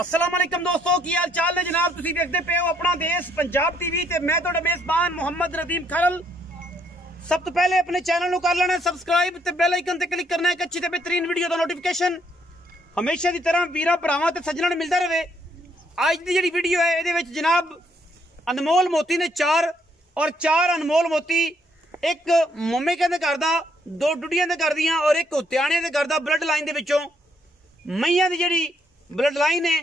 अस्सलाम वालेकुम दोस्तों, की हाल चाल ने जनाब। तुसीं देखते पे हो अपना देश पंजाब टीवी ते मैं तुहाडा मेज़बान मोहम्मद नदीम खरल। सब तो पहले अपने चैनल को कर लेना सबसक्राइब ते बेल आइकन ते क्लिक करना है एक अच्छी ते बेहतरीन वीडियो का नोटिफिकेशन हमेशा की तरह वीरा भरावां ते सज्जणां नूं मिलदा रहे। अज की जिहड़ी वीडियो है इहदे विच जनाब अनमोल मोती ने चार अनमोल मोती, एक मोमे कहंदे घर दा, दो डुडियां दे घर दियां और एक उत्याणे दे घर दा ब्लड लाइन दे विचों मईयां दी जिहड़ी ब्लड लाइन है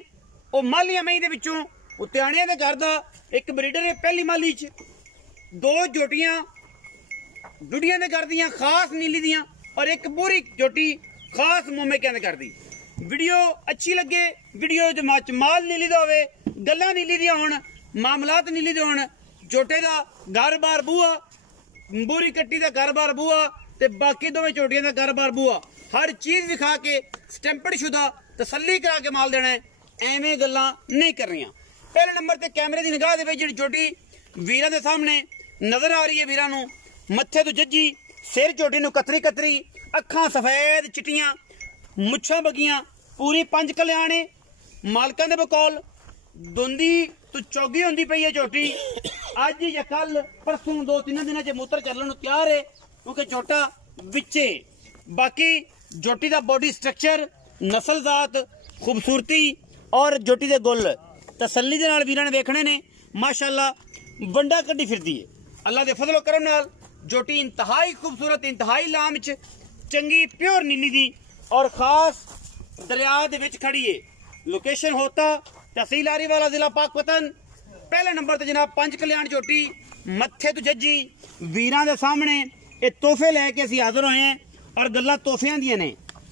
वो मालिया मई दे विचों उत्याणिया दे घर दा एक ब्रीडर है पहली माली च, दो जोटियां डुडियां दे घर दियां खास नीली दियां और एक पूरी जोटी खास मोमे कहंदे घर दी। वीडियो अच्छी लगे, वीडियो माल नीली दा होवे, गल्लां नीली दियां होण, मामलात नीली दे होण, जोटे दा घर बार बूआ, बूरी कट्टी दा घर बार बूआ ते बाकी दोवें चोटियां दा घर बार बूआ, हर चीज दिखा के स्टैंपड शुदा तसल्ली करा के माल देना है। एवें गल्लां नहीं करनियां। पहले नंबर ते कैमरे की निगाह दे विच जिहड़ी चोटी वीरां दे सामने नजर आ रही है, वीरां नूं मत्थे तो जज्जी, सिर चोटी नूं कतरी कतरी, अखां सफेद चिट्टियां, मुच्छां बगियां, पूरी 5 कल्याणे मालकां दे बकौल दोंदी तो चौगी होंदी पई है चोटी। अज या कल परसों 2-3 दिनों च मूत्र चलण नूं तैयार है क्योंकि चोटा विचे। बाकी जोटी दा बॉडी स्ट्रक्चर, नस्ल जात, खूबसूरती और जोटी दे गुल तसल्ली दे नाल वीरां ने वेखणे ने। माशाअल्लाह वंडा कड्डी फिरदी है। अल्लाह दे फजलो करम नाल जोटी इंतहाई खूबसूरत, इंतहाई लाम च चंगी प्योर नीली दी और खास दरिया दे विच खड़ी है। लोकेशन होता तहसील आरीवाला, जिला पाकपतन। पहले नंबर ते जनाब 5 कल्याण जोटी मत्थे तो जज्जी वीरां दे सामने ये तोहफे लैके असीं हाज़र होए हैं और गल्लां तोहफियां दियां ने।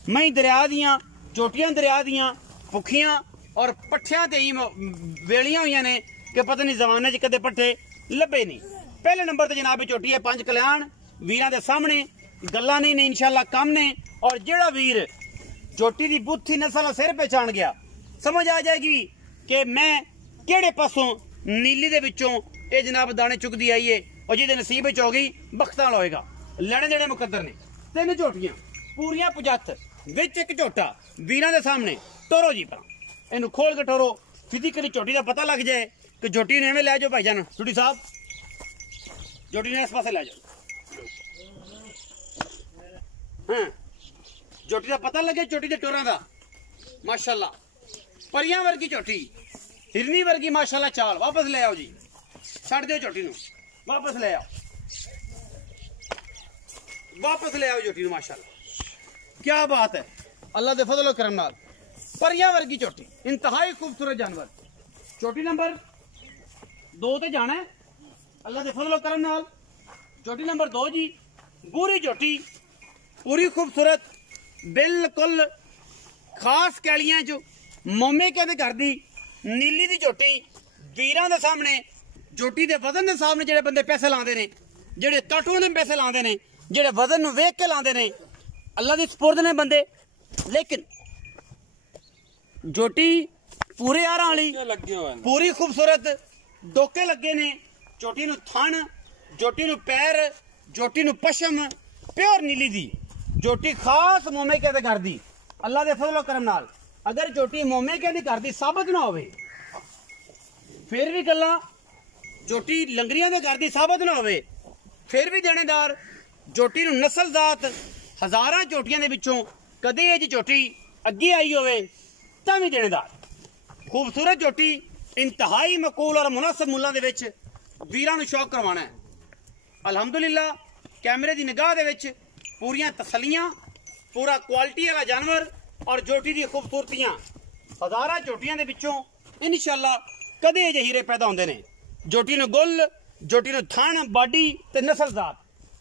मई दरिया दियां, चोटियां दरिया दियां, भुखियां और पट्ठियां ते ही वेलियां हुई ने कि पता नहीं जमाने च कदे पट्ठे लभे नहीं। पहले नंबर ते जनाब चोटी है 5 कल्याण वीरां दे सामने, गल्लां नहीं इंशाअल्लाह कम ने। और जेड़ा वीर चोटी दी बुत्थी नस्ल सिर पहचान गया, समझ आ जाएगी कि मैं केड़े पासों नीली दे विचों ये जनाब दाने चुकदी आई है और जिहदे नसीब च हो गई बख्तां वाला होएगा। लैणे देने मुकद्दर ने। 3 झोटियां पूरियां पुजत विच एक झोटा वीरां दे सामने। टोरो जी पर इनू खोल के टोरो, फिजिकली झोटी का पता लग जाए कि झोटी ने एवें लै जाओ भाईजान टूटी साहब, झोटी ने इस पासे लै जाओ। हाँ, झोटी का पता लगे, झोटी के टोरां दा माशाअल्लाह परियां वर्गी झोटी, हिरनी वर्गी माशाअल्लाह चाल। वापस ले आओ जी, छड़ दो झोटी नू, वापस ले आओ, वापस ले आओ झोटी नू। माशाअल्लाह क्या बात है, अल्लाह दे फजलो करम नाल परियां वर्गी झोटी, इंतहाई खूबसूरत जानवर। झोटी नंबर 2 ते जाना है अल्लाह दे फजलो करम नाल। झोटी नंबर 2 जी, पूरी झोटी पूरी खूबसूरत, बिल्कुल खास कैलियां जो मोमे कहते घर दी नीली दी झोटी वीरां दे सामने। झोटी दे वजन दे सामने जेड़े बंदे पैसे लांदे ने, जेड़े काटून दे पैसे लांदे ने, जेड़े वजन नूं वेख के लांदे ने, अल्लाह दी सुपुर्द ने बंदे। लेकिन झोटी पूरे यारां वाली, पूरी खूबसूरत, डोके लगे ने, झोटी नूं थन, झोटी नूं पैर, झोटी नूं पशम, प्योर नीली दी झोटी खास मोमे कहते घर दी। अल्लाह दे फजलो करम नाल अगर झोटी मोमे कहते घर दी साबित ना होवे फिर भी गल्लां, झोटी लंगरियां दे घर दी साबित ना होवे फिर भी देनेदार। झोटी नूं नस्ल जात हज़ारां झोटियां दे विचों कदे ये झोटी अगे आई होवे तां भी देनेदार। खूबसूरत झोटी इंतहाई मकूल और मुनासिब मुल्लां दे विच वीरां नूं शौक करवाना है। अलहमदुलिल्लाह कैमरे की निगाह दे विच पूरियां तसलियां, पूरा क्वालिटी वाला जानवर और झोटी दी खूबसूरतियां हज़ारां झोटियां दे विचों इंशाअल्लाह कदे ये हीरे पैदा होंदे ने। झोटी नूं गुल, झोटी नूं थन, बाडी ते नस्ल जात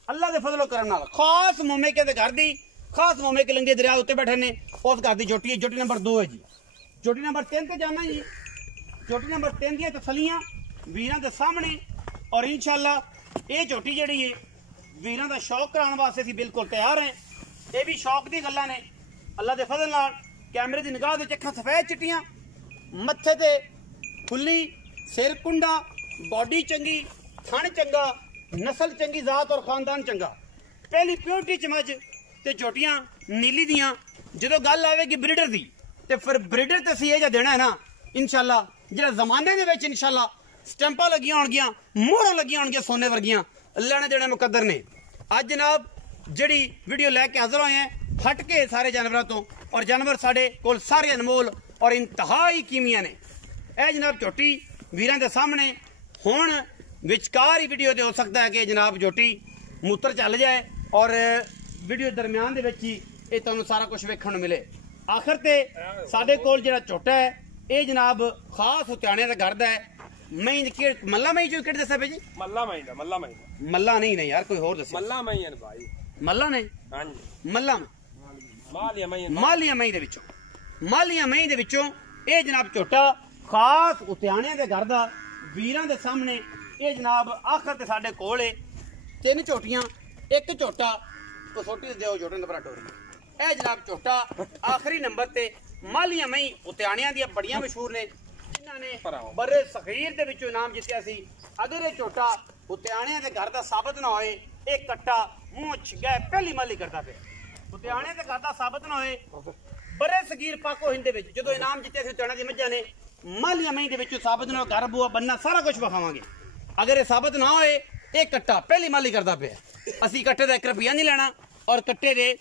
अल्लाह दे फजलो करम नाल खास मोमे के घर दी, खास मोमे के लंगे दरिया उत्ते बैठे ने उस घर दी झोटी है। झोटी नंबर 2 है जी। झोटी नंबर 3 ते जाना जी। झोटी नंबर 3 दी तसलियां वीरां दे सामने और इंशाअल्लाह ये झोटी जिहड़ी है वीरां दा शौक कराने वास्ते असीं बिल्कुल तैयार हैं। ये भी शौक दी गल्लां ने। अल्लाह दे फजल नाल कैमरे दी निगाह दे अखां सफेद चिट्टियां, मत्थे ते खुली, सिर कुंडा, बॉडी चंगी, थन चंगा, नस्ल चंगी, जात और खानदान चंगा, पहली प्योरिटी चमच ते झोटियां नीली दियां। जो गल आएगी ब्रीडर दी ते फिर ब्रीडर ते असीं ये देना है ना इंशाल्लाह ਜਿਹੜਾ ਜ਼ਮਾਨੇ ਦੇ ਵਿੱਚ इंशाल्लाह ਸਟੈਂਪਾਂ ਲੱਗੀਆਂ ਹੋਣਗੀਆਂ ਮੋਹਰਾਂ ਲੱਗੀਆਂ ਹੋਣਗੀਆਂ ਸੋਨੇ ਵਰਗੀਆਂ ਲੈਣੇ ਦੇਣੇ ਮੁਕੱਦਰ ਨੇ ਅੱਜ ਜਨਾਬ ਜਿਹੜੀ ਵੀਡੀਓ ਲੈ ਕੇ ਹਾਜ਼ਰ ਹੋਏ ਆ ਹਟ ਕੇ ਸਾਰੇ ਜਾਨਵਰਾਂ ਤੋਂ ਔਰ ਜਾਨਵਰ ਸਾਡੇ ਕੋਲ ਸਾਰੇ ਅਨਮੋਲ ਔਰ ਇੰਤਹਾਈ ਕੀਮੀਆਂ ਨੇ ਇਹ ਜਨਾਬ ਝੋਟੀ ਵੀਰਾਂ ਦੇ ਸਾਹਮਣੇ ਹੁਣ ਵਿਚਕਾਰ ਹੀ ਵੀਡੀਓ ਤੇ ਹੋ ਸਕਦਾ ਹੈ ਕਿ ਜਨਾਬ ਝੋਟੀ ਮੂਤਰ ਚੱਲ ਜਾਏ ਔਰ ਵੀਡੀਓ ਦਰਮਿਆਨ ਦੇ ਵਿੱਚ ਹੀ ਇਹ ਤੁਹਾਨੂੰ ਸਾਰਾ ਕੁਝ ਵੇਖਣ ਨੂੰ ਮਿਲੇ ਆਖਰ ਤੇ ਸਾਡੇ ਕੋਲ ਜਿਹੜਾ ਝੋਟਾ ਹੈ ਇਹ ਜਨਾਬ ਖਾਸ ਹੁਤਿਆਣਿਆਂ ਦਾ ਘਰ ਦਾ ਹੈ ਮੈਂ ਮੱਲਾ ਮਈ ਜੋ ਕਿਹੜੇ ਦੱਸਿਆ ਜੀ ਮੱਲਾ ਮਈ ਦਾ ਮੱਲਾ ਨਹੀਂ ਯਾਰ ਕੋਈ ਹੋਰ ਦੱਸੋ ਮੱਲਾ ਮਈ ਹਨ ਭਾਈ ਮੱਲਾ ਨੇ ਹਾਂਜੀ ਮੱਲਾ ਮਾਲੀਆਂ ਮਈ ਦੇ ਵਿੱਚੋਂ ਇਹ ਜਨਾਬ ਝੋਟਾ ਖਾਸ ਹੁਤਿਆਣਿਆਂ ਦੇ ਘਰ ਦਾ ਵੀਰਾਂ ਦੇ ਸਾਹਮਣੇ ਇਹ ਜਨਾਬ ਆਖਰ ਤੇ ਸਾਡੇ ਕੋਲ ਏ 3 ਝੋਟੀਆਂ ਇੱਕ ਝੋਟਾ ਕਸੋਟੀ ਦੇ ਦਿਓ ਝੋਟੇ ਨੰਬਰ ਟੋਰੀ ਇਹ ਜਨਾਬ ਝੋਟਾ ਆਖਰੀ ਨੰਬਰ ਤੇ ਮਾਲੀਆਂ ਮਈ ਹੁਤਿਆਣਿਆਂ ਦੀਆਂ ਬੜੀਆਂ ਮਸ਼ਹੂਰ ਨੇ ਜਿਨ੍ਹਾਂ ਨੇ ਬਰੇ ਸਖੀਰ ਦੇ ਵਿੱਚੋਂ ਇਨਾਮ ਜਿੱਤਿਆ ਸੀ ਅਗਰ ਇਹ ਝੋਟਾ ਹੁਤਿਆਣਿਆਂ ਦੇ ਘਰ ਦਾ ਸਾਬਤ ਨਾ ਹੋਏ ਇਹ ਕੱਟਾ ਮੂੰਹ ਛਿਗਾ ਪਹਿਲੀ ਮਾਲੀ ਕਰਦਾ ਪਿਆ ਹੁਤਿਆਣਿਆਂ ਦੇ ਘਰ ਦਾ ਸਾਬਤ ਨਾ ਹੋਏ ਬਰੇ ਸਗੀਰ ਪਾਕੋ ਹਿੰਦ ਦੇ ਵਿੱਚ ਜਦੋਂ ਇਨਾਮ ਜਿੱਤਿਆ ਸੀ ਹੁਤਿਆਣਿਆਂ ਦੀ ਮੱਝਾਂ ਨੇ ਮਾਲੀਆਂ ਮਈ ਦੇ ਵਿੱਚੋਂ ਸਾਬਤ ਨਾ ਘਰ ਬੂਆ ਬੰਨਾ ਸਾਰਾ ਕੁਝ ਵਿਖਾਵਾਂਗੇ ਅਗਰ ਇਹ ਸਾਬਤ ਨਾ ਹੋਏ ਇਹ ਕੱਟਾ ਪਹਿਲੀ ਮਾਲੀ ਕਰਦਾ ਪਿਆ ਅਸੀਂ ਕੱਟੇ ਦਾ 1 ਰੁਪਿਆ ਨਹੀਂ ਲੈਣਾ ਔਰ ਕੱਟੇ ਦੇ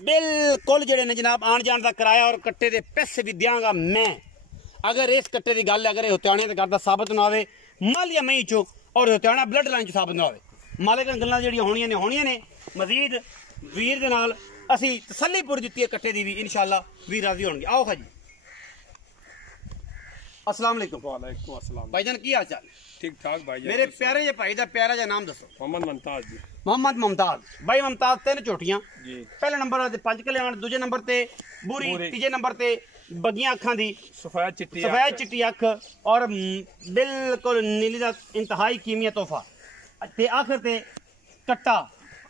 ਬਿਲਕੁਲ ਜਿਹੜੇ ਨੇ ਜਨਾਬ ਆਣ ਜਾਣ ਦਾ ਕਿਰਾਇਆ ਔਰ ਕੱਟੇ ਦੇ ਪੈਸੇ ਵੀ ਦਿਆਂਗਾ ਮੈਂ ਅਗਰ ਇਸ ਕੱਟੇ ਦੀ ਗੱਲ ਅਗਰ ਇਹ ਹੁਤਿਆਣਿਆਂ ਦੇ ਘਰ ਦਾ ਸਾਬਤ ਨਾ ਹੋਵੇ ਮਾਲੀਆਂ ਮਈ ਚੋਂ ਔਰ ਹੁਤਿਆਣਾ ਬਲੱਡ ਲਾਈਨ ਚ ਸਾਬਤ ਨਾ ਹੋਵੇ ਮਾਲਕਾਂ ਗੱਲਾਂ ਜਿਹੜੀਆਂ ਹੋਣੀਆਂ ਨੇ ਮਜ਼ੀਦ ਵੀਰ ਦੇ ਨਾਲ ਅਸੀਂ ਤਸੱਲੀਪੁਰ ਦਿੱਤੀ ਹੈ ਕੱਟੇ ਦੀ ਵੀ ਇਨਸ਼ਾਅੱਲਾ ਵੀਰ ਰਾਜ਼ੀ ਹੋਣਗੇ ਆਓ ਖਾਜੀ अस्सलाम वालेकुम वालेकुम अस्सलाम भाईजान की हाल चाल ठीक ठाक भाईजान मेरे प्यारे जे भाई दा प्यारा जा नाम दसो मोहम्मद मुमताज जी मोहम्मद मुमताज भाई मुमताज 3 झोटियां जी पहले नंबर ते 5 कल्याण दूजे नंबर ते बूरी तीजे नंबर ते बगियां अखां दी सफेद चिट्टी अख और बिल्कुल नीली दा इंतहाई कीमिया तोहफा ते आखिर ते कट्टा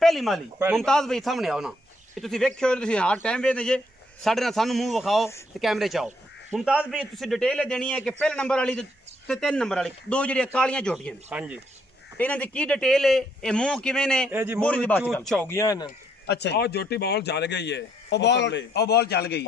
पहली माली मुमताज भाई सामने आओ ना ਤੁਸੀਂ ਵੇਖਿਓ ਤੁਸੀਂ ਹਰ ਟਾਈਮ ਵੇਖਦੇ ਜੇ ਸਾਡੇ ਨਾਲ ਸਾਨੂੰ ਮੂੰਹ ਵਿਖਾਓ ਤੇ ਕੈਮਰੇ ਚ ਆਓ ਮੁਮਤਾਜ਼ ਵੀ ਤੁਸੀਂ ਡਿਟੇਲ ਦੇਣੀ ਹੈ ਕਿ ਪਹਿਲੇ ਨੰਬਰ ਵਾਲੀ ਤੇ 3 ਨੰਬਰ ਵਾਲੀ ਦੋ ਜਿਹੜੀਆਂ ਕਾਲੀਆਂ ਝੋਟੀਆਂ ਨੇ ਹਾਂਜੀ ਇਹਨਾਂ ਦੀ ਕੀ ਡਿਟੇਲ ਹੈ ਇਹ ਮੂੰਹ ਕਿਵੇਂ ਨੇ ਇਹ ਜੀ ਮੂੰਹ ਦੀ ਬਾਤ ਚੌਗੀਆਂ ਨੇ ਅੱਛਾ ਉਹ ਝੋਟੀ ਬਾਲ ਜਲ ਗਈ ਹੈ ਉਹ ਬਾਲ ਚੱਲ ਗਈ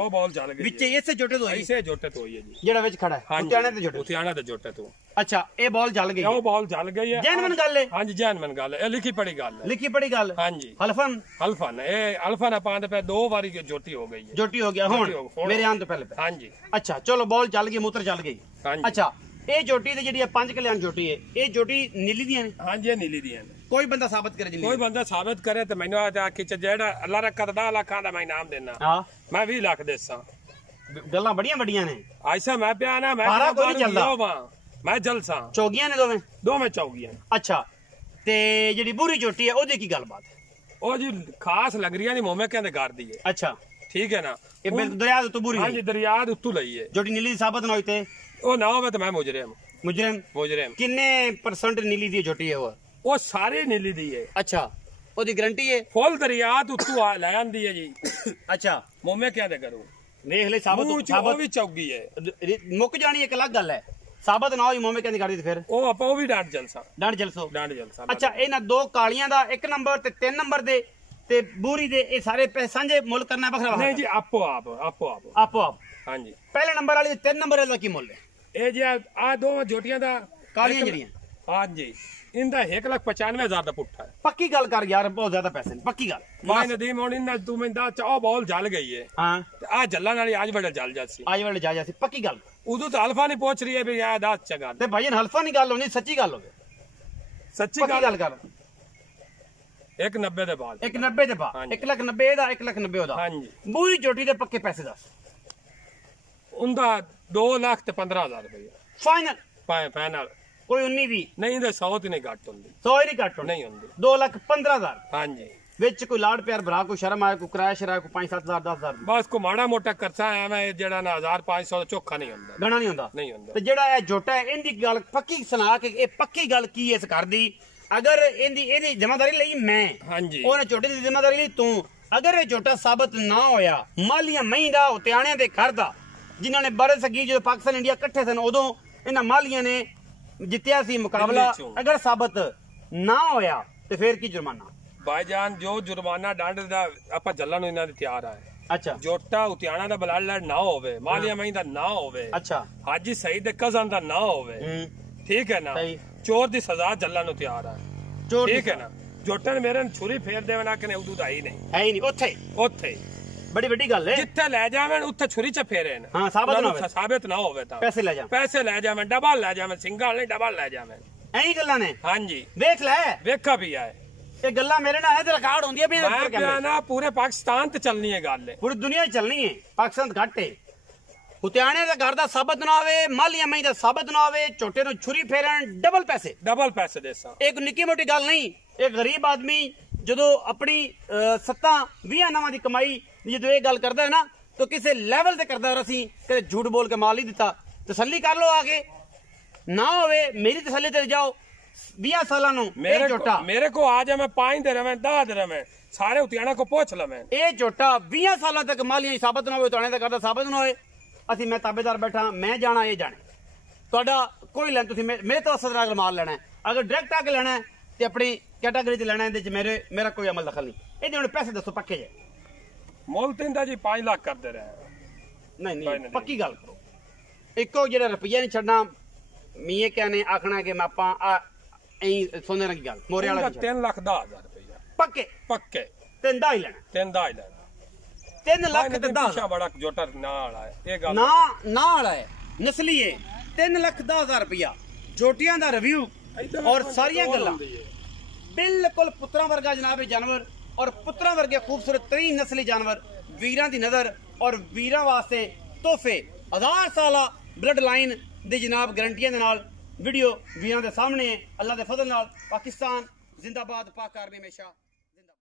ਵਿੱਚ ਇਸੇ ਝੋਟੇ ਤੋਂ ਇਸੇ ਝੋਟੇ ਤੋਂ ਹੋਈ ਹੈ ਜੀ ਜਿਹੜਾ ਵਿੱਚ ਖੜਾ ਹੈ ਹੁਤਿਆਣਾ ਦੇ ਝੋਟੇ ਤੋਂ ਅੱਛਾ ਇਹ ਬਾਲ ਜਲ ਗਈ ਉਹ ਬਾਲ ਜਲ ਗਈ ਹੈ ਜੈਨੂਇਨ ਗੱਲ ਹੈ ਹਾਂਜੀ ਜੈਨੂਇਨ ਗੱਲ ਹੈ ਇਹ ਲਿਖੀ ਪੜੀ ਗੱਲ ਹਾਂਜੀ ਹਲਫਨ ਇਹ ਹਲਫਨ ਆਪਾਂ ਤੇ 2 ਵਾਰੀ ਝੋਟੀ ਹੋ ਗਈ ਹੈ ਝੋਟੀ ਹੋ ਗਿਆ ਹੁਣ ਮੇਰੇ ਆਉਣ ਤੋਂ ਪਹਿਲੇ ਹਾਂਜੀ ਅੱਛਾ ਚਲੋ ਬਾਲ ਚੱਲ ਗਈ ਮੂਤਰ ਚੱਲ ਗਈ ਅੱਛਾ ਇਹ ਝੋਟੀ ਤੇ ਜਿਹੜੀ 5 ਕਲਿਆਣ ਝੋਟੀ ਹੈ ਇਹ ਝੋਟੀ ਨੀਲੀ ਦੀਆਂ ਨੇ ਹਾਂਜੀ ਇਹ ਨੀਲੀ ਦੀਆਂ ਨੇ ਕੋਈ ਬੰਦਾ ਸਾਬਤ ਕਰੇ ਕੋਈ ਬੰਦਾ ਸਾਬਤ ਕਰੇ ਤੇ ਮੈਨੂੰ ਆ ਕਿ ਜਿਹੜਾ ਅੱਲਾ ਰੱਖਾ 10 ਲੱਖਾਂ ਦਾ ਮੈਂ ਇਨਾਮ ਦੇਣਾ ਹਾਂ ਮੈਂ 20 ਲੱਖ ਦੇਸਾਂ ਗੱਲਾਂ ਬੜੀਆਂ ਵੱਡੀਆਂ ਨੇ ਐਸਾ ਮੈਂ ਪਿਆ ਨਾ ਮੈਂ ਸਾਰਾ ਕੋਈ ਚੱਲਦਾ ਮੈਂ ਜਲਸਾਂ ਚੌਗੀਆਂ ਨੇ ਦੋਵੇਂ ਚੌਗੀਆਂ ਅੱਛਾ ਤੇ ਜਿਹੜੀ ਬੂਰੀ ਝੋਟੀ ਹੈ ਉਹਦੀ ਕੀ ਗੱਲਬਾਤ ਉਹ ਜੀ ਖਾਸ ਲੱਗਰੀਆਂ ਦੀ ਮੋਮੇ ਦੇ ਘਰ ਦੀ ਹੈ ਅੱਛਾ ਠੀਕ ਹੈ ਨਾ ਇਹ ਬਿਲਕੁਲ ਦਰਿਆ ਦੇ ਉੱਤੋਂ ਬੂਰੀ ਹਾਂਜੀ ਦਰਿਆ ਦੇ ਉੱਤੋਂ ਲਈ ਹੈ ਝੋਟੀ ਨੀਲੀ ਦੀ ਸਾਬਤ ਨਾ ਹੋਈ ਤੇ ਉਹ ਨਾ ਹੋਵੇ ਤੇ ਮੈਂ ਮੁਜਰਮ ਕਿੰਨੇ % ਨੀਲੀ ਦੀ ਝੋਟੀ ਹੈ ਉਹ ਸਾਰੇ ਨੀਲੀ ਦੀ ਹੈ ਅੱਛਾ ਉਹਦੀ ਗਾਰੰਟੀ ਹੈ ਫੁੱਲ ਦਰਿਆ ਦੇ ਉੱਤੋਂ ਆ ਲੈ ਆਂਦੀ ਹੈ ਜੀ ਅੱਛਾ ਮੋਮੇ ਦੇ ਘਰੋਂ ਦੇਖ ਲੈ ਸਾਬਤ ਵੀ ਚੌਗੀ ਹੈ ਮੁੱਕ ਜਾਣੀ ਇੱਕ ਅਲੱਗ ਗੱਲ ਹੈ ਸਾਬਤ ਨਾ ਹੋਈ ਮੋਮੇ ਕਹਿੰਦੀ ਕਰਦੀ ਫਿਰ ਉਹ ਆਪਾਂ ਉਹ ਵੀ ਡਾਂਟ ਜਲਸਾ ਅੱਛਾ ਇਹਨਾਂ ਦੋ ਕਾਲੀਆਂ ਦਾ 1 ਨੰਬਰ ਤੇ 3 ਨੰਬਰ ਦੇ ਤੇ ਬੂਰੀ ਦੇ ਇਹ ਸਾਰੇ ਸਾਂਝੇ ਮੁੱਲ ਕਰਨਾ ਵੱਖਰਾ ਨਹੀਂ ਜੀ ਆਪੋ ਆਪ ਹਾਂਜੀ ਪਹਿਲੇ ਨੰਬਰ ਵਾਲੀ 3 ਨੰਬਰ ਦਾ ਕੀ ਮੁੱਲ ਹੈ ਇਹ ਜੀ ਆ ਦੋ ਝੋਟੀਆਂ ਦਾ ਕਾਲੀਆਂ ਜਿਹੜੀਆਂ ਹਾਂਜੀ ਇਹਦਾ 1,95,000 ਦਾ ਪੁੱਠਾ ਹੈ ਪੱਕੀ ਗੱਲ ਕਰ ਯਾਰ ਬਹੁਤ ਜ਼ਿਆਦਾ ਪੈਸੇ ਨੇ ਪੱਕੀ ਗੱਲ ਮੈਂ ਨਦੀਮ ਹੁਣ ਇਹਨਾਂ ਤੂੰ ਮੈਂਦਾ ਚਾਹ ਬਾਲ ਜਲ ਗਈ ਹੈ ਹਾਂ ਤੇ ਆ ਜੱਲਾਂ ਨਾਲ ਅੱਜ ਵੱਡਾ ਜਲ ਜਾਸੀ ਪੱਕੀ ਗੱਲ ਉਦੋਂ ਤਾਂ ਹਲਫਾ ਨਹੀਂ ਪੁੱਛ ਰਹੀ ਹੈ ਵੀ ਆ ਦੱਸ ਚੰਗਾ ਤੇ ਭਾਈ ਹਲਫਾ ਨਹੀਂ ਗੱਲ ਹੋਣੀ ਸੱਚੀ ਗੱਲ ਹੋਵੇ ਸੱਚੀ ਗੱਲ ਕਰ 1,90 ਦੇ ਬਾਅਦ 1,90 ਦੇ ਬਾਅਦ 1,90 ਦਾ 1,90 ਉਹਦਾ ਹਾਂਜੀ ਬੂਰੀ ਝੋਟੀ ਦੇ ਪੱਕੇ ਪੈਸੇ ਦੱਸ ਉਹਦਾ 2,15,000 ਰੁਪਏ ਫਾਈਨਲ ਕੋਈ 19 ਵੀ ਨਹੀਂ ਤੇ 100 ਤੇ ਨਹੀਂ ਘੱਟ ਹੁੰਦੀ 100 ਹੀ ਨਹੀਂ ਘੱਟ ਨਹੀਂ ਹੁੰਦੀ 2,15,000 ਹਾਂਜੀ ਵਿੱਚ ਕੋਈ ਲਾੜ ਪਿਆਰ ਭਰਾ ਕੋਈ ਸ਼ਰਮ ਆਇਆ ਕੋਈ ਕਿਰਾਇਆ ਸ਼ਰਾਇਆ ਕੋਈ 5-7,000 10,000 ਬਸ ਕੋ ਮਾੜਾ ਮੋਟਾ ਖਰਚਾ ਆਇਆ ਮੈਂ ਜਿਹੜਾ ਨਾ 1,500 ਦਾ ਚੋਖਾ ਨਹੀਂ ਹੁੰਦਾ ਗਣਾ ਨਹੀਂ ਹੁੰਦਾ ਤੇ ਜਿਹੜਾ ਇਹ ਝੋਟਾ ਹੈ ਇਹਦੀ ਗੱਲ ਪੱਕੀ ਸੁਣਾ ਕੇ ਇਹ ਪੱਕੀ ਗੱਲ ਕੀ ਇਸ ਕਰਦੀ ਅਗਰ ਇਹਦੀ ਜ਼ਿੰਮੇਵਾਰੀ ਲਈ ਮੈਂ ਹਾਂਜੀ ਉਹਨੇ ਝੋਟੇ ਦੀ ਜ਼ਿੰਮੇਵਾਰੀ ਲਈ ਤੂੰ ਅਗਰ ਇਹ ਝੋਟਾ ਸਾਬਤ ਨਾ ਹੋਇਆ ਮਾਲੀਆਂ ਮਹੀਂ ਦਾ ਹੁਤਿਆਣਿਆਂ ਦੇ ਘਰ ਦਾ ਜਿਨ੍ਹਾਂ ਨੇ ਬੜੇ ਸਗੀ ਜਦੋਂ ਪਾਕਿਸਤਾਨ ਇੰਡੀਆ ਇਕੱਠੇ ਸਨ ਉਦੋਂ ਇਹਨਾਂ ਮਾਲੀਆਂ ਨੇ ਜਿੱਤਿਆ ਸੀ ਮੁਕਾਬਲਾ ਅਗਰ ਸਾਬਤ ਨਾ ਹੋਇਆ ਤੇ ਫਿਰ ਕੀ ਜੁਰਮਾਨਾ ਭਾਈਜਾਨ ਜੋ ਜੁਰਮਾਨਾ ਡੰਡ ਦਾ ਆਪਾਂ ਜੱਲਾਂ ਨੂੰ ਇਹਨਾਂ ਦੇ ਤਿਆਰ ਆ अच्छा ਜੋਟਾ ਉਤਿਆਣਾ ਦਾ ਬਲੱਡ ਲਾਈਨ ਨਾ ਹੋਵੇ, ਮਾਲੀਆ ਮਈ ਦਾ ਨਾ ਹੋਵੇ, अच्छा ਹਾਜੀ ਸਈਦ ਦੇ ਕਜ਼ਨ ਦਾ ਨਾ ਹੋਵੇ, ਠੀਕ ਹੈ ਨਾ, ਸਹੀ। ਚੋਰ ਦੀ ਸਜ਼ਾ ਜੱਲਣ ਨੂੰ ਤਿਆਰ ਹੈ, चोर ਠੀਕ ਹੈ ਨਾ। ਜੋਟੇ ਨੇ ਮੇਰੇ ਛੁਰੀ ਫੇਰ ਦੇਵਣਾ ਕਿ ਉਦੋਂ ਦਾ ਹੀ ਨਹੀਂ है ही नहीं ਉੱਥੇ ਉੱਥੇ बड़ी बड़ी गल है। ਜਿੱਥੇ ਲੈ ਜਾਵਣ ਉੱਥੇ ਛੁਰੀ ਚ ਫੇਰੇ ਨੇ, हाँ साबित ना होवे, ਸਾਬਿਤ ਨਾ ਹੋਵੇ ਤਾਂ पैसे ले जा ਪੈਸੇ ਲੈ ਜਾਵਣ, ਡਬਲ ਲੈ ਜਾਵਣ, ਸਿੰਗਲ ਨਹੀਂ ਡਬਲ ਲੈ ਜਾਵਣ। ਐਂ ਗੱਲਾਂ ਨੇ। ਹਾਂਜੀ ਦੇਖ ਲੈ ਵੇਖਾ ਵੀ ਆਏ ਇਹ ਗੱਲਾਂ ਮੇਰੇ ਨਾਲ ਹੈ ਤੇ ਰਿਕਾਰਡ ਹੁੰਦੀ ਹੈ ਵੀ ਇਹਦੇ ਮੈਂ ਉੱਪਰ ਕਿਹਾ ਕੈਮਰੇ ਨਾ ਪੂਰੇ ਪਾਕਿਸਤਾਨ ਤੇ ਚੱਲਣੀ ਹੈ ਗੱਲ। ਪੂਰੀ ਦੁਨੀਆ 'ਚ ਚੱਲਣੀ ਹੈ, ਪਾਕਿਸਤਾਨ ਘੱਟ ਹੈ। ਹੁਤਿਆਣੇ ਦਾ ਘਰ ਦਾ ਸਾਬਤ ਨਾ ਹੋਵੇ, ਮਾਲੀਆ ਮਈ ਦਾ ਸਾਬਤ ਨਾ ਹੋਵੇ, ਛੋਟੇ ਨੂੰ ਛੁਰੀ ਫੇਰਨ ਡਬਲ ਪੈਸੇ। ਡਬਲ ਪੈਸੇ ਦੇਸਾਂ। ਇੱਕ ਨਿੱਕੀ ਮੋਟੀ ਗੱਲ ਨਹੀਂ। ਇੱਕ ਗਰੀਬ ਆਦਮੀ ਜਦੋਂ ਆਪਣੀ 7-20 ਨਵਾਂ ਦੀ ਕਮਾਈ ਜਦੋਂ ਇਹ ਗੱਲ ਕਰਦਾ ਹੈ ਨਾ ਤਾਂ ਕਿਸੇ ਲੈਵਲ ਤੇ ਕਰਦਾ। ਔਰ ਅਸੀਂ ਕਦੇ ਝੂਠ ਬੋਲ ਕੇ ਮਾਲ ਨਹੀਂ ਦਿੱਤਾ। ਤਸੱਲੀ ਕਰ ਲਓ, ਆਗੇ ਨਾ ਹੋਵੇ ਮੇਰੀ ਤਸੱਲੀ ਤੇ ਜਾਓ। 20 ਸਾਲਾਂ ਨੂੰ ਇਹ ਝੋਟਾ ਮੇਰੇ ਕੋ ਆ ਜਾ, ਮੈਂ 5 ਦੇ ਰਵੇਂ 10 ਦੇ ਰਵੇਂ ਸਾਰੇ ਉਤਿਆਣਾ ਕੋ ਪੁੱਛ ਲਵੇਂ। ਇਹ ਝੋਟਾ 20 ਸਾਲਾਂ ਤੱਕ ਮਾਲੀਆਂ ਸਾਬਤ ਨਾ ਹੋਵੇ, ਤੁਹਾਡੇ ਦਾ ਕਰਦਾ ਸਾਬਤ ਨਾ ਹੋਏ। ਅਸੀਂ ਮੈਂ ਤਾਬੇਦਾਰ ਬੈਠਾ, ਮੈਂ ਜਾਣਾ ਇਹ ਜਾਣੇ, ਤੁਹਾਡਾ ਕੋਈ ਲੈਣ। ਤੁਸੀਂ ਮੇਰੇ ਤੋਂ ਅਸਰ ਨਾਲ ਮਾਲ ਲੈਣਾ, ਅਗਰ ਡਾਇਰੈਕਟ ਆ ਕੇ ਲੈਣਾ ਤੇ ਆਪਣੀ ਕੈਟਾਗਰੀ 'ਚ ਲੈਣਾ, ਇਹਦੇ 'ਚ ਮੇਰਾ ਕੋਈ ਅਮਲ ਦਖਲ ਨਹੀਂ। ਇਹਦੇ ਹੁਣ ਪੈਸੇ ਦੱਸੋ ਪੱਕੇ ਜੇ। ਮੁੱਲ ਤਿੰਦਾ ਜੀ 5 ਲੱਖ ਕਰਦੇ ਰਹੇ। ਨਹੀਂ ਪੱਕੀ ਗੱਲ ਕਰੋ। ਇੱਕੋ ਜਿਹੜਾ ਰੁਪਈਆ ਨਹੀਂ ਛੱਡਣਾ। ਮੀਏ ਕਿਆ ਨੇ ਆਖਣਾ ਕਿ ਮੈਂ ਆਪਾਂ ਐਂ ਸੋਨੇ ਰੰਗੀ ਗੱਲ ਮੋਰੇ ਵਾਲਾ 3 ਲੱਖ 10,000 ਰੁਪਇਆ ਪੱਕੇ ਪੱਕੇ। ਤਿੰਨ ਦਾ ਹੀ ਲੈਣਾ, 3 ਦਾ ਹੀ ਲੈਣਾ। 3 ਲੱਖ ਤੇ 10 ਬੜਾ ਜੋਟਾ ਨਾਲ ਆਇਆ ਇਹ ਗੱਲ ਨਾ ਵਾਲਾ ਹੈ, ਨਸਲੀ ਹੈ। 3,10,000 ਰੁਪਇਆ ਜੋਟੀਆਂ ਦਾ ਰਿਵਿਊ ਔਰ ਸਾਰੀਆਂ ਗੱਲਾਂ ਬਿਲਕੁਲ ਪੁੱਤਰਾਂ ਵਰਗਾ ਜਨਾਬ ਇਹ ਜਾਨਵਰ। ਔਰ ਪੁੱਤਰਾਂ ਵਰਗੇ ਖੂਬਸੂਰਤ ਤਰੀਨ ਨਸਲੀ ਜਾਨਵਰ ਵੀਰਾਂ ਦੀ ਨਜ਼ਰ ਔਰ ਵੀਰਾਂ ਵਾਸਤੇ ਤੋਹਫੇ 1000 ਸਾਲਾ ਬਲੱਡ ਲਾਈਨ ਦੀ ਜਨਾਬ ਗਰੰਟੀਆਂ ਦੇ ਨਾਲ ਵੀਡੀਓ ਵੀਰਾਂ ਦੇ ਸਾਹਮਣੇ। ਅੱਲਾ ਦੇ ਫਜ਼ਲ ਨਾਲ ਪਾਕਿਸਤਾਨ ਜ਼ਿੰਦਾਬਾਦ, ਪਾਕ ਆਰਮੀ ਹਮੇਸ਼ਾ।